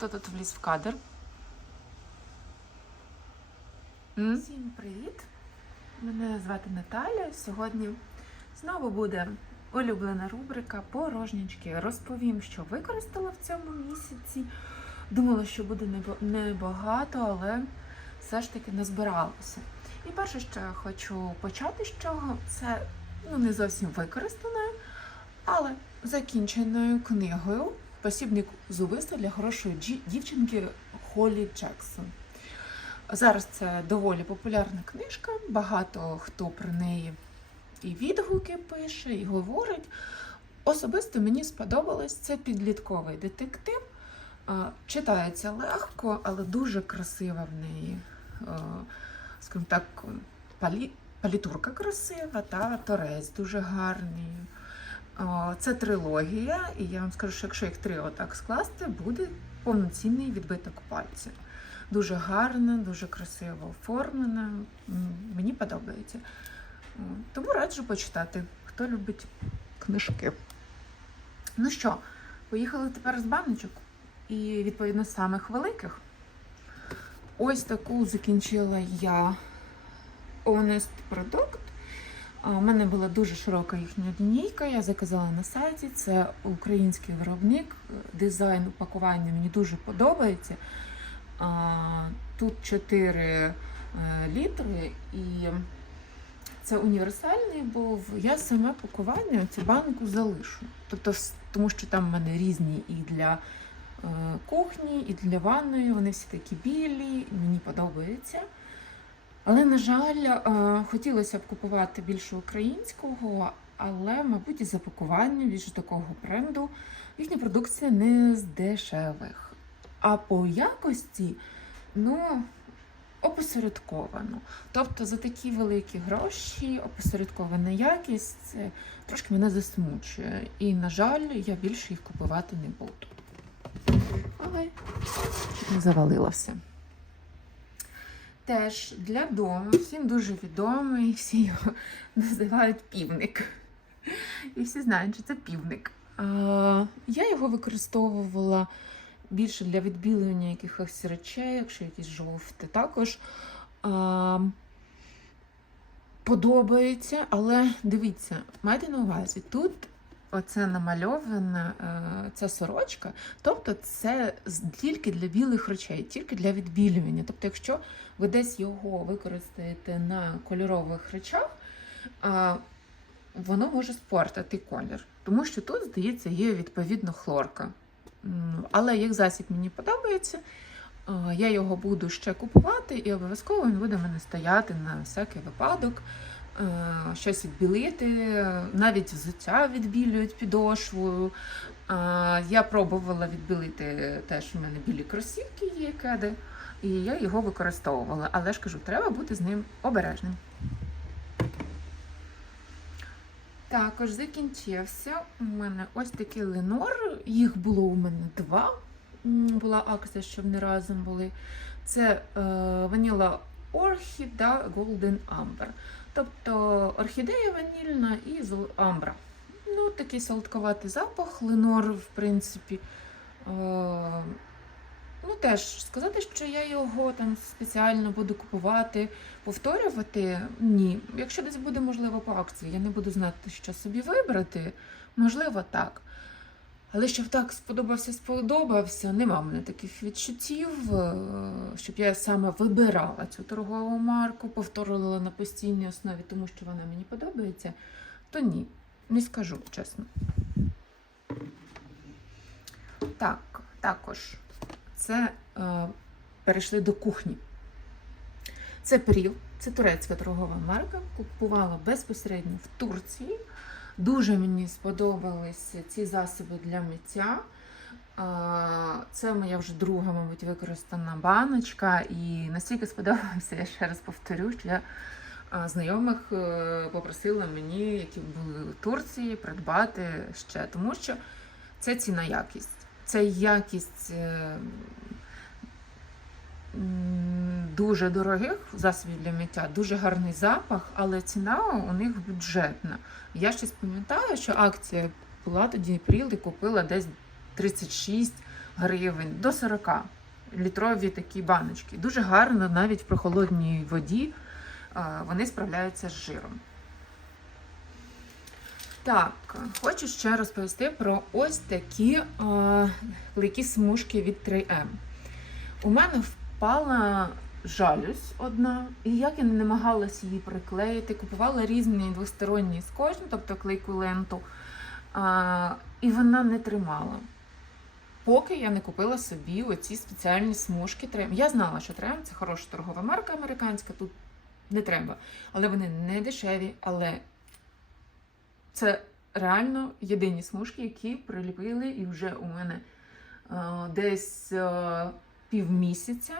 хто тут вліз в кадр. М? Всім привіт! Мене звати Наталя. Сьогодні знову буде улюблена рубрика Порожнічки. Розповім, що використала в цьому місяці. Думала, що буде небагато, але все ж таки назбиралося. І перше, що я хочу почати з чого, це ну, не зовсім використаною, але закінченою книгою Посібник зубиста для хорошої дівчинки Холі Джексон. Зараз це доволі популярна книжка, багато хто про неї і відгуки пише, і говорить. Особисто мені сподобалось це підлітковий детектив. Читається легко, але дуже красива в неї, скажімо так, палі... палітурка красива, та торець дуже гарний. А, Це трилогія, і я вам скажу, що якщо їх три отак скласти, буде повноцінний відбиток пальця. Дуже гарна, дуже красиво оформлена. Мені подобається. Тому раджу почитати, хто любить книжки. Ну що, поїхали тепер з баночок. І відповідно з самих великих. Ось таку закінчила я Honest Product. У мене була дуже широка їхня лінійка, я заказала на сайті. Це український виробник. Дизайн упакування мені дуже подобається. Тут 4 літри і це універсальний був. Я саме пакування цю банку залишу. Тобто, тому що там в мене різні і для е, кухні, і для ванної. Вони всі такі білі, мені подобається. Але, на жаль, е, хотілося б купувати більше українського, але, мабуть, із запакування більше такого бренду їхня продукція не з дешевих. А по якості, ну, опосередковано. Тобто за такі великі гроші опосередкована якість трошки мене засмучує. І, на жаль, я більше їх купувати не буду. Ой, все. Теж для дому всім дуже відомий, всі його називають півник. І всі знають, що це півник. Я його використовувала більше для відбілення якихось речей, якщо якісь жовте. Також подобається, але дивіться, майте на увазі, тут оце намальована е, ця сорочка, тобто це тільки для білих речей, тільки для відбілювання. Тобто, якщо ви десь його використаєте на кольорових речах, воно може спортити колір. Тому що тут, здається, є відповідно хлорка. Але як засіб мені подобається, я його буду ще купувати, і обов'язково він буде в мене стояти на всякий випадок. Е, Щось відбілити, навіть взуття відбілюють підошвою. Я пробувала відбілити теж у мене білі кросівки є кеди, і я його використовувала. Але ж кажу, треба бути з ним обережним. Також закінчився у мене ось такий ленор. Їх було у мене два. Була акція, що вони разом були. Це е, Vanilla Orchid та Golden Amber. Тобто орхідея ванільна і амбра. Ну, такий солодковатий запах. Ленор, в принципі. Е, ну, теж сказати, що я його там спеціально буду купувати, повторювати ні. Якщо десь буде можливо по акції, я не буду знати, що собі вибрати. Можливо, так. Але щоб так сподобався, сподобався, нема в мене таких відчуттів, е, щоб я саме вибирала цю торгову марку, повторювала на постійній основі, тому що вона мені подобається, то ні, не скажу чесно. Так, також це е, перейшли до кухні. Це Пріл, це турецька торгова марка. Купувала безпосередньо в Турції. Дуже мені сподобалися ці засоби для миття. Це моя вже друга, мабуть, використана баночка. І настільки сподобалося, я ще раз повторю, що я знайомих е, попросила мені, які були у Турції, придбати ще, тому що це ціна якість. Це якість е, дуже дорогих засобів для миття, дуже гарний запах, але ціна у них бюджетна. Я щось пам'ятаю, що акція була тоді пріли, купила десь 36 гривень до 40 літрові такі баночки. Дуже гарно, навіть в прохолодній воді вони справляються з жиром. Так, хочу ще розповісти про ось такі великі смужки від 3M. У мене впала жалюзь одна, і як я не намагалася її приклеїти, купувала різний двосторонній скотч, тобто клейку ленту, а, і вона не тримала. Поки я не купила собі оці спеціальні смужки 3M. Я знала, що 3M це хороша торгова марка американська, тут не треба. Але вони не дешеві, але це реально єдині смужки, які приліпили, і вже у мене е, десь е, півмісяця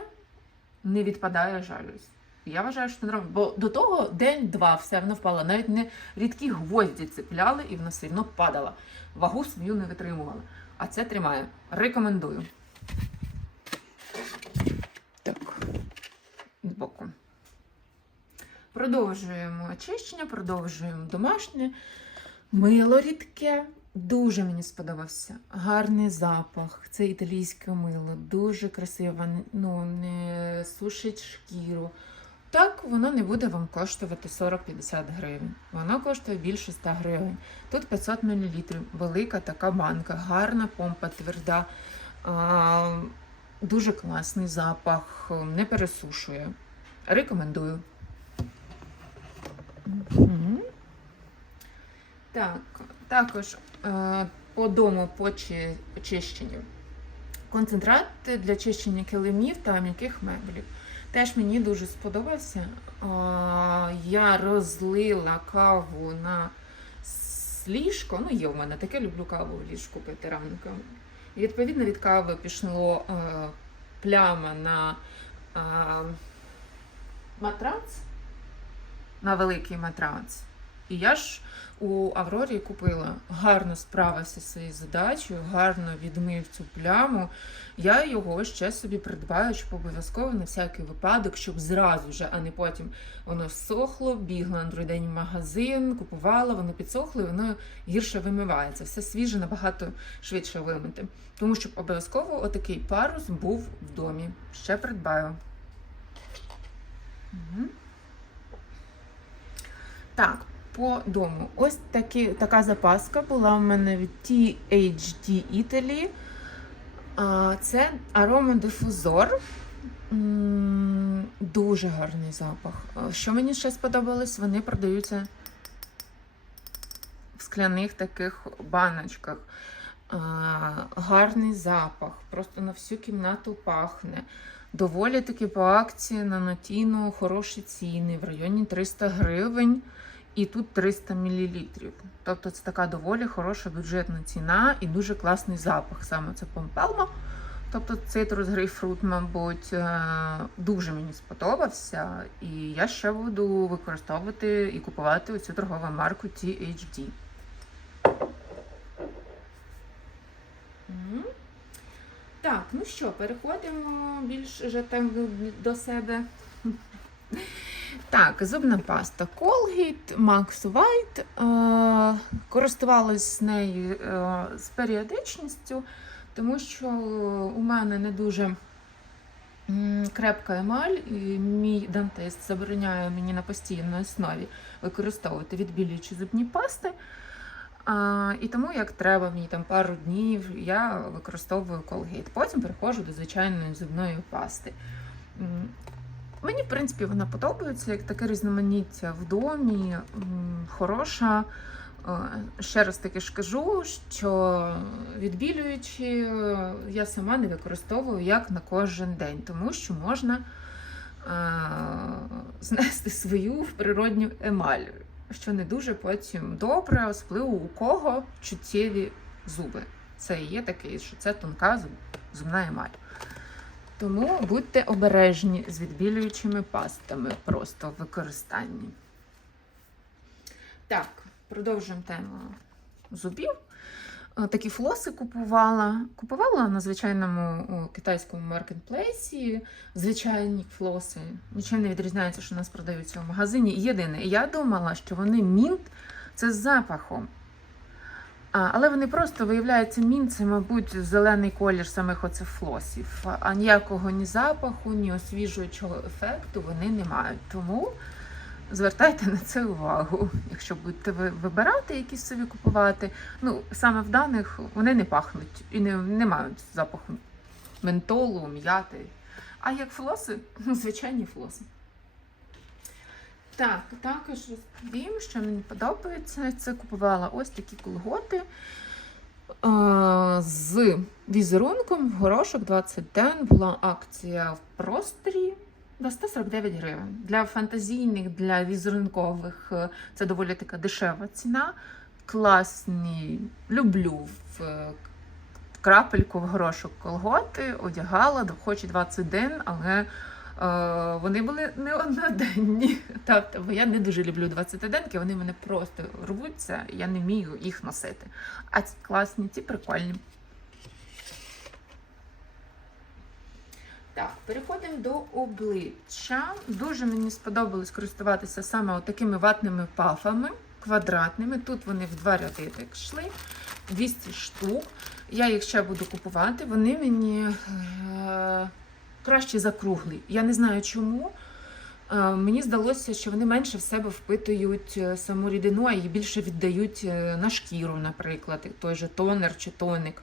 не відпадає жалюсь. Я вважаю, що це нормально. Бо до того день-два все вона впала. Навіть не рідкі гвозді цепляли і вона все одно падала. Вагу свою не витримувала. А це тримає. Рекомендую. Так, збоку. Продовжуємо очищення, продовжуємо домашнє. Мило рідке. Дуже мені сподобався. Гарний запах. Це італійське мило, дуже красиве, ну, не сушить шкіру. Так, воно не буде вам коштувати 40-50 гривень. Воно коштує більше 100 гривень. Тут 500 мл, велика така банка, гарна помпа, тверда, а, дуже класний запах, не пересушує. Рекомендую. Так, також по дому по чи- очищенню. Концентрат для чищення килимів та м'яких меблів. Теж мені дуже сподобався. Е, я розлила каву на ліжко. Ну, є в мене таке, люблю каву в ліжку пити ранком. І відповідно від кави пішло е, пляма на е, матрац, на великий матрац. І я ж у Аврорі купила, гарно справився зі своєю задачею, гарно відмив цю пляму. Я його ще собі придбаю, щоб обов'язково на всякий випадок, щоб зразу вже, а не потім воно всохло, бігла на другий день в магазин, купувала, воно підсохло і воно гірше вимивається. Все свіже набагато швидше вимити. Тому щоб обов'язково отакий парус був в домі. Ще придбаю. Так, по дому. Ось такі, така запаска була в мене від THD Italy. Це аромадифузор. Дуже гарний запах. Що мені ще сподобалось, вони продаються в скляних таких баночках. Гарний запах, просто на всю кімнату пахне. Доволі таки по акції на Нотіну хороші ціни в районі 300 гривень. І тут 300 мл. Тобто це така доволі хороша бюджетна ціна і дуже класний запах. Саме це помпелма. Тобто цитрус грейпфрут, мабуть, е, дуже мені сподобався. І я ще буду використовувати і купувати оцю торгову марку THD. Так, ну що, переходимо більш вже так до себе. Так, зубна паста Colgate Max White. Е, користувалась нею е, з періодичністю, тому що у мене не дуже крепка емаль, і мій дантист забороняє мені на постійній основі використовувати відбілюючі зубні пасти. А, і тому, як треба, мені там пару днів я використовую Colgate. Потім переходжу до звичайної зубної пасти. Мені, в принципі, вона подобається, як таке різноманіття в домі, хороша. Е, Ще раз таки ж кажу, що відбілюючи, я сама не використовую як на кожен день, тому що можна е, знести свою в природню емаль, що не дуже потім добре, особливо у кого чуттєві зуби. Це і є такий, що це тонка зубна емаль. Тому будьте обережні з відбілюючими пастами просто в використанні. Так, продовжуємо тему зубів. Е, Такі флоси купувала. Купувала на звичайному китайському маркетплейсі. Звичайні флоси. Нічого не відрізняється, що у нас продаються в магазині. Єдине, я думала, що вони мінт це з запахом. А, але вони просто виявляються мін, це, мабуть, зелений колір самих оцих флосів. А ніякого ні запаху, ні освіжуючого ефекту вони не мають. Тому звертайте на це увагу. Якщо будете ви вибирати якісь собі купувати. Ну, саме в даних вони не пахнуть і не, не мають запаху ментолу, м'яти. А як флоси, звичайні флоси. Так, також розповім, що мені подобається. Це купувала ось такі колготи е, з візерунком в горошок 20 ден. Була акція в просторі за 149 гривень. Для фантазійних, для візерункових е, це доволі така дешева ціна. Класні, люблю в е, крапельку в горошок колготи, одягала, хоч і 20 ден, але вони були не одноденні. Тобто, бо я не дуже люблю 20-денки, вони мене просто рвуться, я не вмію їх носити. А ці класні, ці прикольні. Так, переходимо до обличчя. Дуже мені сподобалось користуватися саме такими ватними пафами квадратними. Тут вони в два ряди так йшли. 200 штук. Я їх ще буду купувати. Вони мені. Краще закруглі. Я не знаю чому. Е, Мені здалося, що вони менше в себе впитують е, саму рідину, а її більше віддають е, на шкіру, наприклад, той же тонер чи тоник.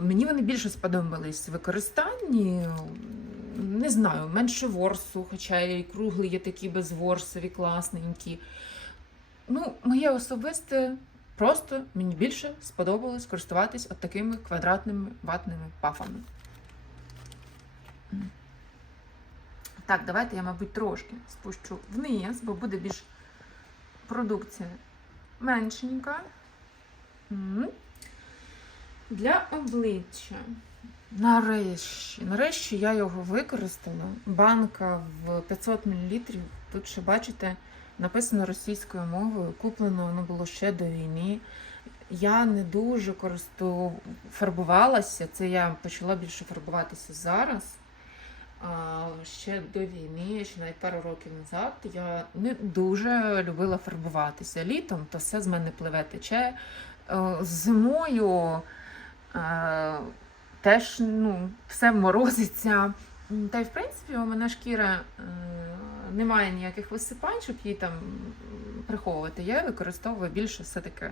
Мені вони більше сподобались в використанні. Не знаю, менше ворсу, хоча і круглі є такі безворсові, класненькі. Ну, моє особисте, просто мені більше сподобалось користуватись от такими квадратними ватними пафами. Так, давайте я, мабуть, трошки спущу вниз, бо буде більш продукція меншенька. Для обличчя. Нарешті, нарешті я його використала. Банка в 500 мл. Тут ще бачите, написано російською мовою. Куплено воно було ще до війни. Я не дуже користу фарбувалася. Це я почала більше фарбуватися зараз. Ще до війни, ще навіть пару років назад, я не дуже любила фарбуватися. Літом то все з мене пливе тече. Е, Зимою е, теж ну, все морозиться. Та й в принципі у мене шкіра е, не має ніяких висипань, щоб її там приховувати. Я використовую більше все-таки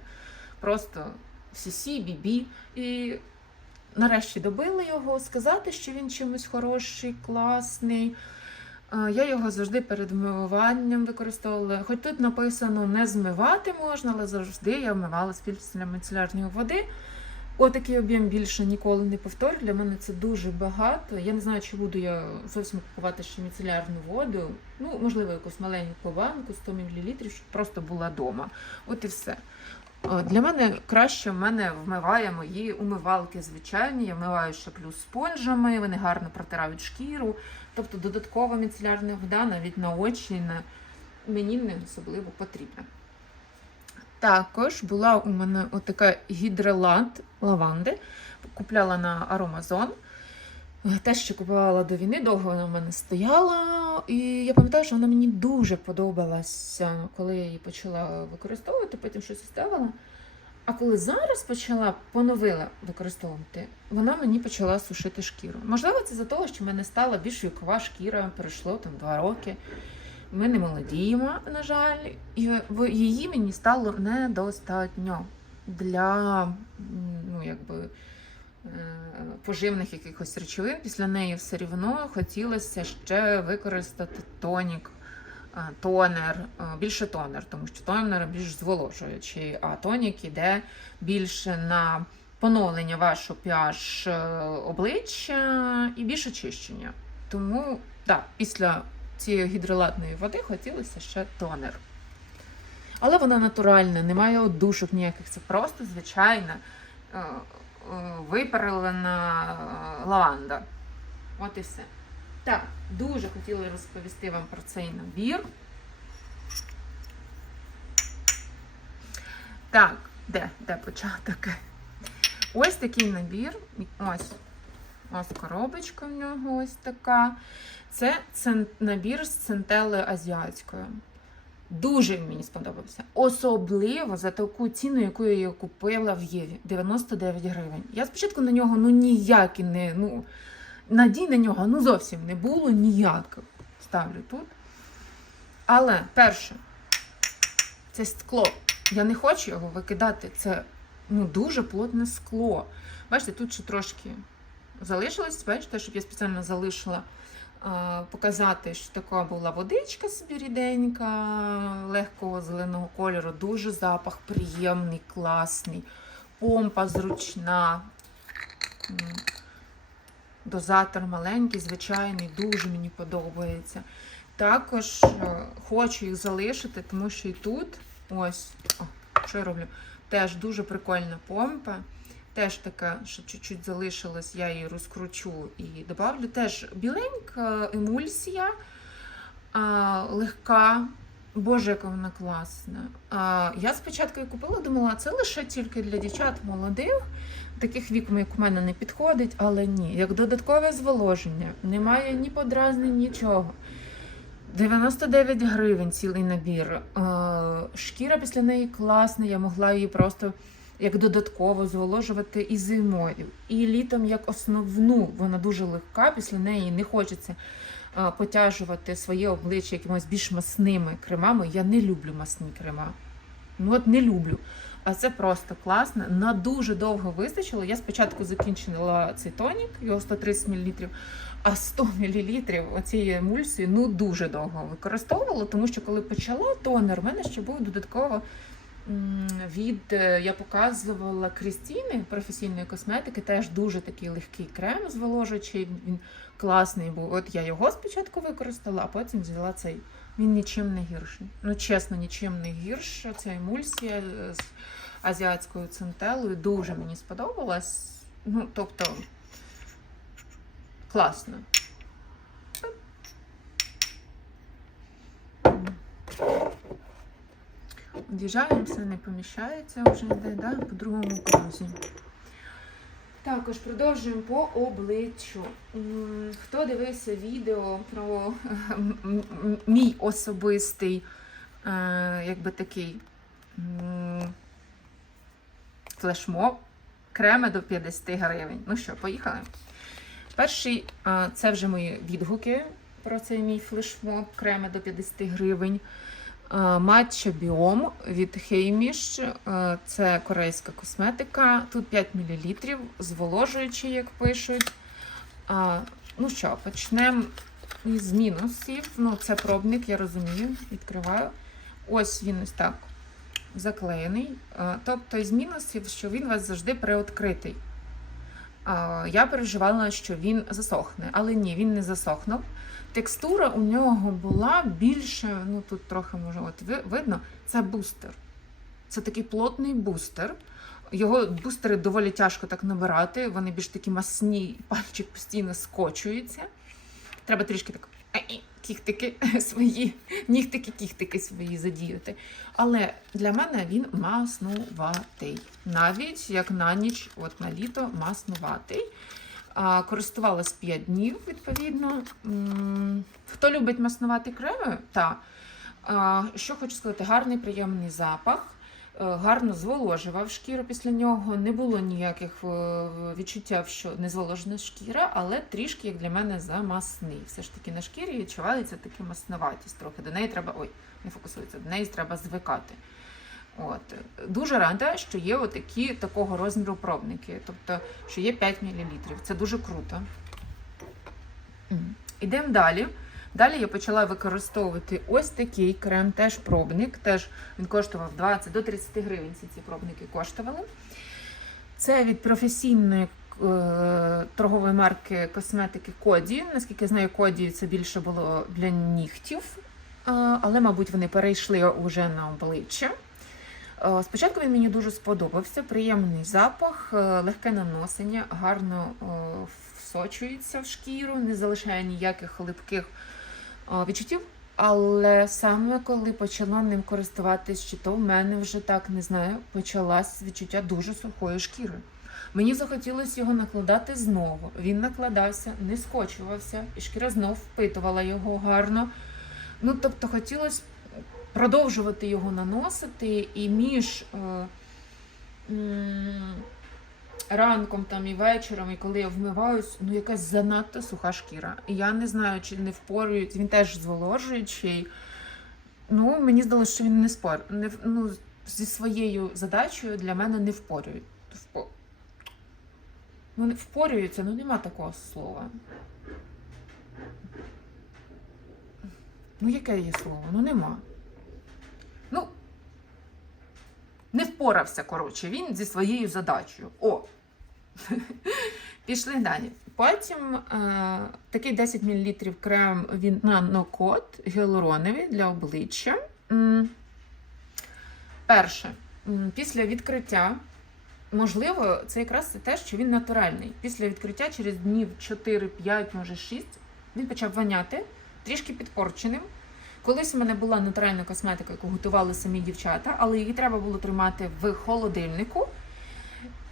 просто CC, BB. І нарешті добили його, сказати, що він чимось хороший, класний. Е, Я його завжди перед вмиванням використовувала. Хоч тут написано не змивати можна, але завжди я вмивала з після міцелярної води. Отакий об'єм більше ніколи не повторю. Для мене це дуже багато. Я не знаю, чи буду я зовсім купувати ще міцелярну воду. Ну, можливо, якусь маленьку банку 100 мл, щоб просто була вдома. От і все. О, Для мене краще в мене вмиває мої умивалки звичайні. Я вмиваю ще плюс спонжами, вони гарно протирають шкіру. Тобто додаткова міцелярна вода навіть на очі на мені не особливо потрібна. Також була у мене отака гідролат лаванди. Купляла на Аромазон. Теж ще купувала до війни, довго вона в мене стояла. І я пам'ятаю, що вона мені дуже подобалася, коли я її почала використовувати, потім щось ставила. А коли зараз почала поновила використовувати, вона мені почала сушити шкіру. Можливо, це за того, що в мене стала більш вікова шкіра, пройшло там два роки. Ми не молодіємо, на жаль, і її мені стало недостатньо для ну, якби, поживних якихось речовин. Після неї все рівно хотілося ще використати тонік, е, тонер, е, більше тонер, тому що тонер більш зволожуючий, а тонік іде більше на поновлення вашого pH е, обличчя і більше очищення. Тому так, після цієї гідролатної води хотілося ще тонер. Але вона натуральна, немає одушок ніяких. Це просто звичайна е, е, випарилена е, лаванда. От і все. Так, дуже хотіла розповісти вам про цей набір. Так, де? Де початок? Ось такий набір. Ось. Ось коробочка в нього ось така. Це набір з центелею азіатською. Дуже мені сподобався. Особливо за таку ціну, яку я його купила в Єві 99 гривень. Я спочатку на нього ну ніяк і не ну надій на нього ну зовсім не було ніяк. Ставлю тут. Але перше, це скло. Я не хочу його викидати. Це ну, дуже плотне скло. Бачите, тут ще трошки залишилось. Бачите, щоб я спеціально залишила показати, що така була водичка собі ріденька, легкого зеленого кольору. Дуже запах приємний, класний. Помпа зручна. Дозатор маленький, звичайний, дуже мені подобається. Також е, хочу їх залишити, тому що і тут ось, о, що я роблю? Теж дуже прикольна помпа. Теж така, що чуть-чуть залишилось, я її розкручу і добавлю. Теж біленька емульсія, а, легка. Боже, яка вона класна. А, я спочатку її купила, думала, це лише тільки для дівчат молодих, таких віком, як у мене, не підходить, але ні. Як додаткове зволоження, немає ні подразнень, нічого. 99 гривень цілий набір. Е, Шкіра після неї класна, я могла її просто як додатково зволожувати і зимою, і літом як основну. Вона дуже легка, після неї не хочеться потяжувати своє обличчя якимось більш масними кремами. Я не люблю масні крема. Ну от не люблю. А це просто класно. На дуже довго вистачило. Я спочатку закінчила цей тонік, його 130 мл, а 100 мл оцієї емульсії ну дуже довго використовувала, тому що коли почала тонер, у мене ще був додатково від е, я показувала Крістіни професійної косметики, теж дуже такий легкий крем зволожуючий. Він класний був. От я його спочатку використала, а потім взяла цей. Він нічим не гірший. Ну, чесно, нічим не гірше. Ця емульсія з азіатською центелою дуже мені сподобалась. Ну, тобто, класно. Одіжаємося, не поміщається вже йде, да? по другому кругу. Також продовжуємо по обличчю. Хто дивився відео про мій особистий, е, якби такий флешмоб, креми до 50 гривень. Ну що, поїхали? Перший е, це вже мої відгуки про цей мій флешмоб, креми до 50 гривень. Матча Біом від Хейміш. Е, Це корейська косметика. Тут 5 мл, зволожуючий, як пишуть. Ну що, почнемо із мінусів. Ну, це пробник, я розумію, відкриваю. Ось він ось так заклеєний. Тобто, із мінусів, що він у вас завжди приоткритий. Я переживала, що він засохне, але ні, він не засохнув. Текстура у нього була більше, ну тут трохи може от видно, це бустер. Це такий плотний бустер. Його бустери доволі тяжко так набирати, вони більш такі масні, пальчик постійно скочується. Треба трішки так кіхтики свої, нігтики, кіхтики свої задіяти. Але для мене він маснуватий. Навіть як на ніч, от на літо маснуватий. Користувалась 5 днів, відповідно. Хто любить маснувати креми? та Що хочу сказати, гарний приємний запах, гарно зволожував шкіру після нього. Не було ніяких е, відчуття, що не зволожена шкіра, але трішки, як для мене, замасний. Все ж таки на шкірі відчувається така масноватість трохи. До неї треба. Ой, не фокусується, до неї треба звикати. От. Дуже рада, що є отакі такого розміру пробники, тобто, що є 5 мл. Це дуже круто. Ідемо далі. Далі я почала використовувати ось такий крем, теж пробник. Теж він коштував 20 до 30 гривень. Ці ці пробники коштували. Це від професійної е, торгової марки косметики Коді. Наскільки я знаю, Коді це більше було для нігтів, е, але, мабуть, вони перейшли вже на обличчя. Е, Спочатку він мені дуже сподобався. Приємний запах, е, легке наносення, гарно е, всочується в шкіру, не залишає ніяких липких відчуттів. Але саме коли почала ним користуватись, чи то в мене вже так не знаю, почалось відчуття дуже сухої шкіри. Мені захотілося його накладати знову. Він накладався, не скочувався, і шкіра знов впитувала його гарно. Ну, тобто, хотілося продовжувати його наносити, і між е, ранком там, і вечором, і коли я вмиваюсь, ну якась занадто суха шкіра. І я не знаю, чи не впорюється, він теж зволожуючий. Ну, мені здалося, що він не спор. Не, ну, зі своєю задачею для мене не впорює. Впо... Ну, не впорюється, ну нема такого слова. Ну, яке є слово? Ну нема. Ну, не впорався, коротше, він зі своєю задачею. О! Пішли далі. Потім е, такий 10 мл крем він нанокод гіалуроновий для обличчя. Перше, після відкриття, можливо, це якраз те, що він натуральний. Після відкриття через днів 4-5, може 6, він почав воняти, трішки підпорченим. Колись у мене була натуральна косметика, яку готували самі дівчата, але її треба було тримати в холодильнику.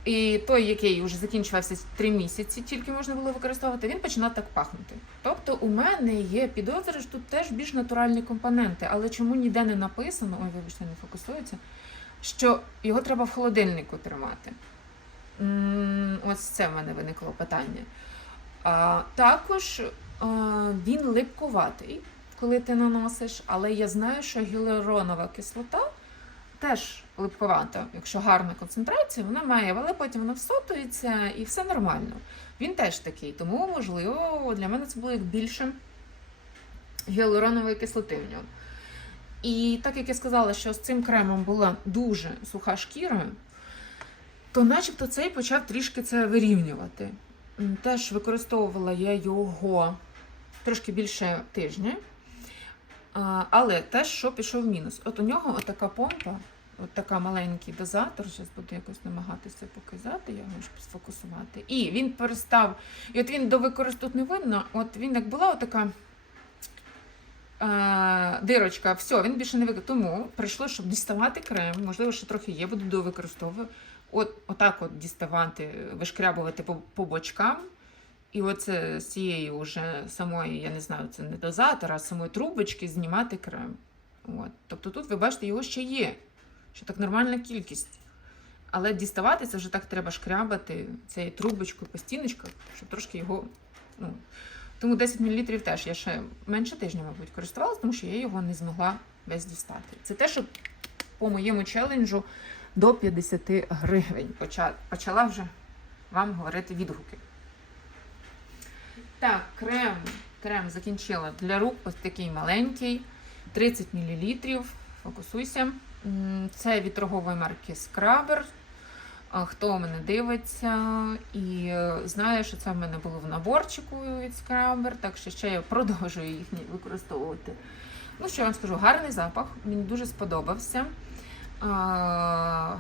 І той, який вже закінчувався 3 місяці, тільки можна було використовувати, він починав так пахнути. Тобто у мене є підозри, що тут теж більш натуральні компоненти, але чому ніде не написано, ой, вибачте, не фокусується, що його треба в холодильнику тримати. Ось це в мене виникло питання. А, також а, він липкуватий, коли ти наносиш, але я знаю, що гіалуронова кислота теж липковата, якщо гарна концентрація, вона має, але потім вона всотується і все нормально. Він теж такий, тому, можливо, для мене це було як більше гіалуронової кислоти в ньому. І так як я сказала, що з цим кремом була дуже суха шкіра, то начебто цей почав трішки це вирівнювати. Теж використовувала я його трошки більше тижня. Але теж що пішов мінус. От у нього отака помпа, от така маленький дозатор. Зараз буду якось намагатися показати, його щоб сфокусувати. І він перестав. І от він до використання не видно. От він як була отака а, дирочка, все, він більше не використовує. Тому прийшло, щоб діставати крем. Можливо, ще трохи є, буду довикористовувати. От, отак от діставати, вишкрябувати по, по бочкам. І оце з цієї вже самої, я не знаю, це не дозатора, а самої трубочки знімати крем. От. Тобто тут ви бачите, його ще є, що так нормальна кількість. Але діставати це вже так треба шкрябати цією трубочкою по стіночках, щоб трошки його. Ну, тому 10 мл теж я ще менше тижня, мабуть, користувалася, тому що я його не змогла весь дістати. Це те, що по моєму челенджу до 50 гривень почала вже вам говорити відгуки. Так, крем. Крем закінчила для рук ось такий маленький, 30 мл. Фокусуйся. Це від торгової марки. А Хто мене дивиться і е, знає, що це в мене було в наборчику від Scrubber, так що ще я продовжую їх використовувати. Ну, що я вам скажу, гарний запах, мені дуже сподобався.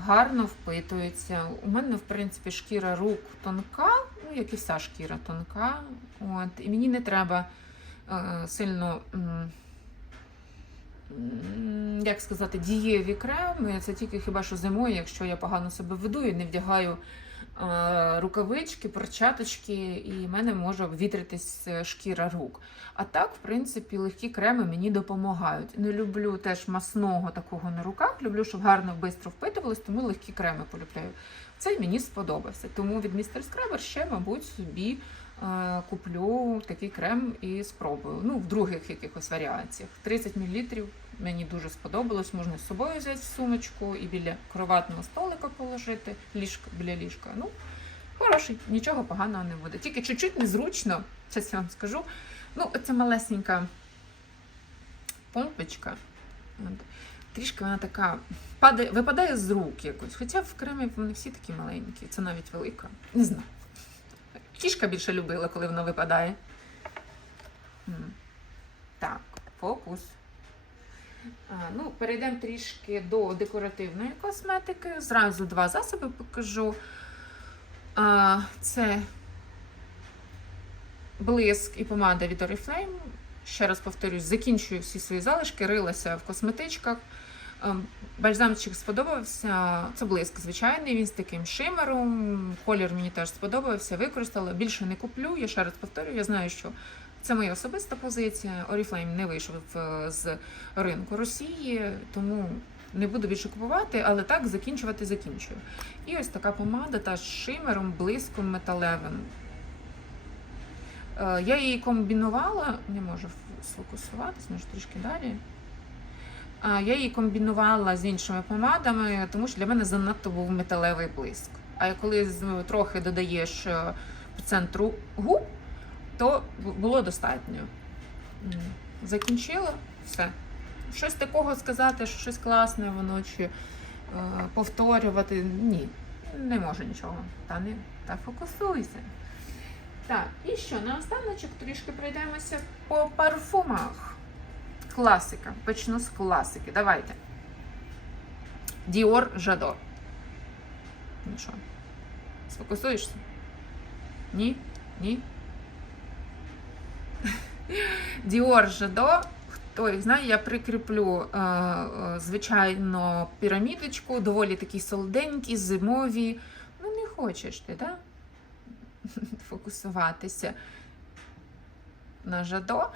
Гарно впитується. У мене, в принципі, шкіра рук тонка, ну, як і вся шкіра тонка. От, і мені не треба е, сильно, як сказати, дієві креми. Це тільки хіба що зимою, якщо я погано себе веду і не вдягаю е, рукавички, перчаточки, і в мене може обвітритись е, шкіра рук. А так, в принципі, легкі креми мені допомагають. Не люблю теж масного такого на руках, люблю, щоб гарно швидко впитувалось, тому легкі креми полюбляю. Цей мені сподобався. Тому від містер Скрабер ще, мабуть, собі куплю такий крем і спробую. Ну, в других якихось варіаціях. 30 мл мені дуже сподобалось. Можна з собою взяти в сумочку і біля кроватного столика положити, ліжка біля ліжка. Ну, хороший, нічого поганого не буде. Тільки чуть-чуть незручно, зараз я вам скажу. Ну, оця малесенька помпочка. Трішки вона така падає, випадає з рук якось. Хоча в кремі вони всі такі маленькі, це навіть велика. Не знаю. Кішка більше любила, коли вона випадає. Так, фокус. Ну, перейдемо трішки до декоративної косметики. Зразу два засоби покажу. Це блиск і помада від Oriflame. Ще раз повторюсь, закінчую всі свої залишки, рилася в косметичках. Ем, Бальзамчик сподобався. Це блиск звичайний, він з таким шимером. Колір мені теж сподобався, використала. Більше не куплю. Я ще раз повторюю, я знаю, що Це моя особиста позиція. Oriflame не вийшов е, з ринку Росії, тому не буду більше купувати, але так закінчувати закінчую. І ось така помада та з шимером, блиском металевим. Е, Я її комбінувала, не можу сфокусуватись, може трішки далі. Я її комбінувала з іншими помадами, тому що для мене занадто був металевий блиск. А коли трохи додаєш е, по центру губ, то було достатньо. Закінчила все. Щось такого сказати, що щось класне воно чи е, повторювати. Ні, не можу нічого. Та не та фокусуйся. Так, і що, наостаночок трішки пройдемося по парфумах. Класика. Почну з класики. Давайте. Dior J'adore. Ну що? Сфокусуєшся? Ні? Ні? Dior J'adore. Хто їх знає, я прикріплю е, е, звичайно пірамідочку, доволі такі солоденькі, зимові. Ну, не хочеш ти, так? Фокусуватися на Жадо.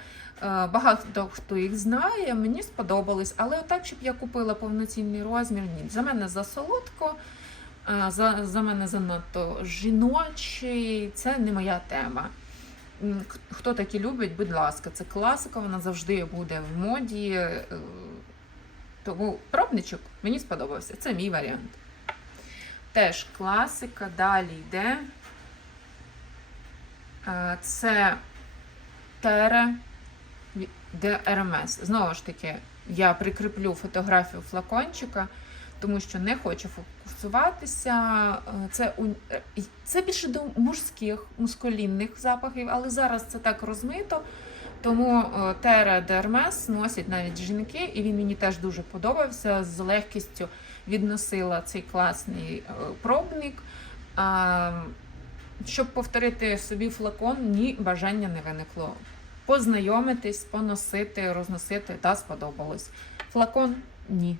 Е, Багато хто їх знає, мені сподобались, але так, щоб я купила повноцінний розмір, ні. За мене засолодко, е, за, за мене занадто жіночий, це не моя тема. Хто такі любить, будь ласка, це класика, вона завжди буде в моді. е, Тому пробничок мені сподобався. Це мій варіант. Теж класика, далі йде. Це Тере де Hermes. Знову ж таки, я прикріплю фотографію флакончика, тому що не хочу фокусуватися. Е, Це, е, це більше до мужських, мускулінних запахів, але зараз це так розмито. Тому е, Тере де Hermes носять навіть жінки, і він мені теж дуже подобався. З легкістю відносила цей класний пробник. Щоб повторити собі флакон, ні, бажання не виникло. Познайомитись, поносити, розносити та сподобалось. Флакон ні.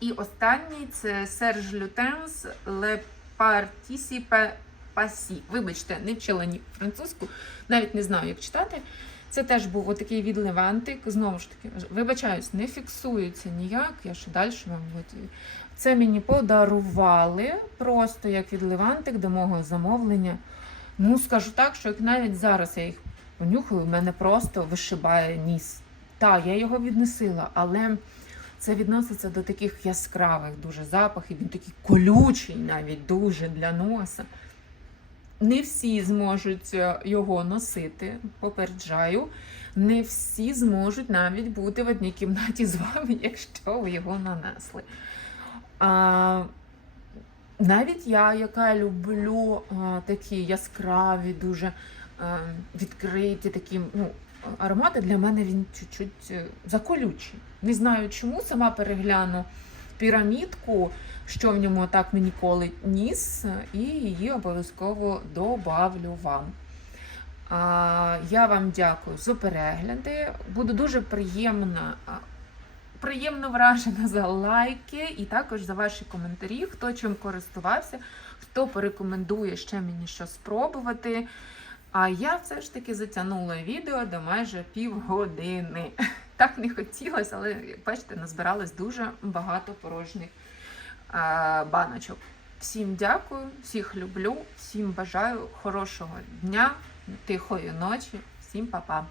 І останній це Серж Лютенс Le Participe Passy. Вибачте, не вчила ні французьку, навіть не знаю, як читати. Це теж був отакий відливантик. Знову ж таки, вибачаюсь, не фіксується ніяк. Я ще далі вам буду. Це мені подарували просто як відливантик до мого замовлення. Ну, скажу так, що як навіть зараз я їх понюхаю, в мене просто вишибає ніс. Так, я його відносила, але це відноситься до таких яскравих дуже запахів. Він такий колючий навіть дуже для носа. Не всі зможуть е, його носити, попереджаю. Не всі зможуть навіть бути в одній кімнаті з вами, якщо ви його нанесли. А, навіть я, яка люблю а, такі яскраві, дуже а, відкриті такі ну, аромати, для мене він чуть-чуть е, заколючий. Не знаю чому, сама перегляну пірамідку, що в ньому так мені колить ніс, і її обов'язково добавлю вам. Я вам дякую за перегляди. Буду дуже приємна приємно вражена за лайки і також за ваші коментарі, хто чим користувався, хто порекомендує ще мені що спробувати. А я все ж таки затягнула відео до майже півгодини. Так не хотілося, але бачите, назбиралось дуже багато порожніх а, баночок. Всім дякую, всіх люблю, всім бажаю хорошого дня, тихої ночі, всім па-па.